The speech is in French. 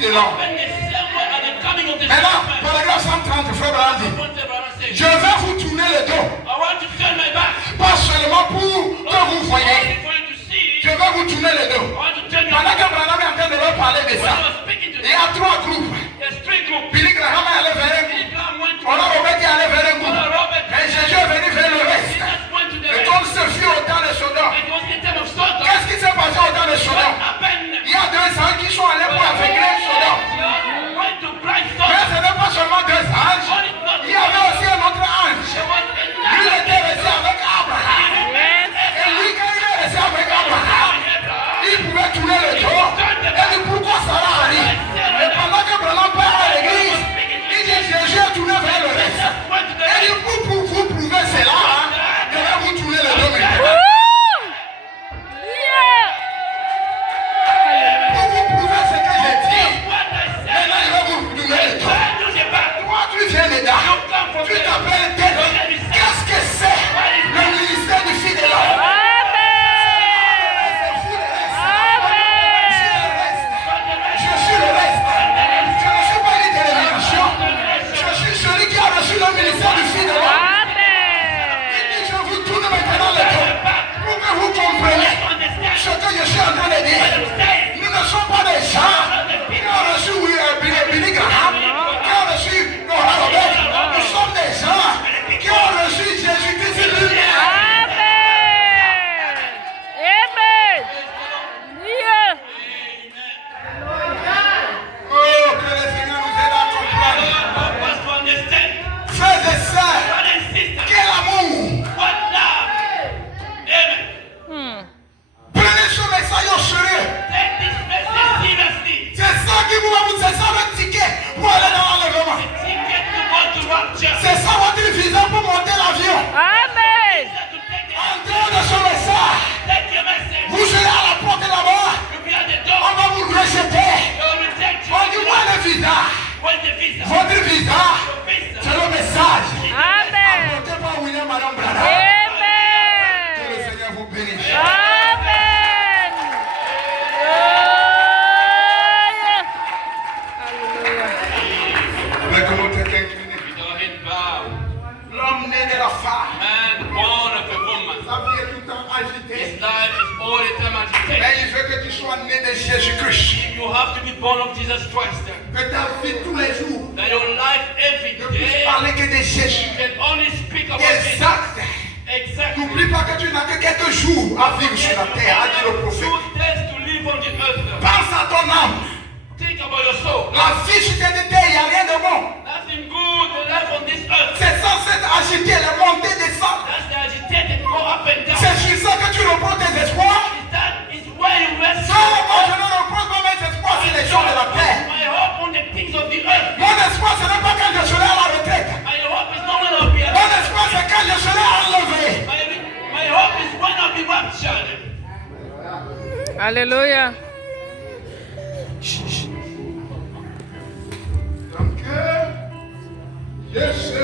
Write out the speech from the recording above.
venue de l'homme. Maintenant, paragraphe 130, frère Brandi. Je vais vous tourner le dos. Pas seulement pour que vous voyez. Je vais vous tourner le dos. Pendant que Branham est en train de leur parler de ça, il y a 3 groupes. Billy Graham est allé vers un groupe. On a Robert qui est allé vers un groupe. Et Jésus est venu vers le reste. Et comme ce fut au temps de Sodome, qu'est-ce qui s'est passé au temps de Sodome? Il y a 2 anges qui sont allés pour aveugler Sodome. Mais ce n'est pas seulement 2 anges. Il y avait aussi un autre ange. Lui était resté avec Abraham. Et lui, quand il est resté avec Abraham, il pouvait tourner le dos. Et dit pourquoi Sarah arrive? Et pendant que Branham part à l'église, il dit Jésus a tourné vers le reste. Et il dit pour vous prouver cela, je vais vous tourner le dos maintenant. Pour vous prouver ce que j'ai dit, maintenant je vais vous tourner le dos. Toi tu viens dedans, tu t'appelles tel. Qu'est-ce que c'est le ministère du Fils de l'homme? Le ministère du Fils de l'homme. Il dit je vous tourne maintenant le dos pour que vous compreniez ce que je suis en train de dire. Nous ne sommes pas des gens qui ont reçu Billy Graham, qui ont reçu Nora Robert. Nous sommes des gens qui ont reçu Jésus-Christ lui-même. Oh, que le Seigneur nous aide à comprendre. Frères et sœurs, quel amour! Prenez ce message au sérieux. C'est ça qui c'est ça le ticket pour aller dans l'enlèvement. C'est ça votre visa pour monter l'avion. Amen. Entrez dans ce message. Vous serez à la porte là-bas. On va vous rejeter. On dit moi le visa. Votre visa. C'est le message. Amen. Apporté par William Madame Branham. Amen. Que le Seigneur vous bénisse. Amen. Avec notre tête inclinée. L'homme né de la femme. Sa vie est tout le temps agitée. Mais il veut que tu sois né de Jésus-Christ. You have to be born of Jesus Christ. Que ta vie tous les jours That your life every ne puisse day parler que de Jésus. you can only speak about Des Jesus. actes. Exactly. N'oublie pas que tu n'as que quelques jours à vivre sur la terre, a dit le prophète. 2 days to live on the earth. Pense à ton âme. Think about your soul. La vie sur cette terre, il n'y a rien de bon. Nothing good to live on this earth. C'est censé être agité, les montées, descendre. That's the agitated, go up and down. C'est sur ça que tu reposes tes espoirs. That is where you rest. Moi, je ne repose pas mes espoirs sur les choses de la terre. My hope on the things of the earth. Mon espoir, ce n'est pas quand je serai à la retraite. My hope is not when I'll be Mon espoir, c'est quand je serai enlevé. My hope is when I'll be raptured. Alléluia. Donc, je sais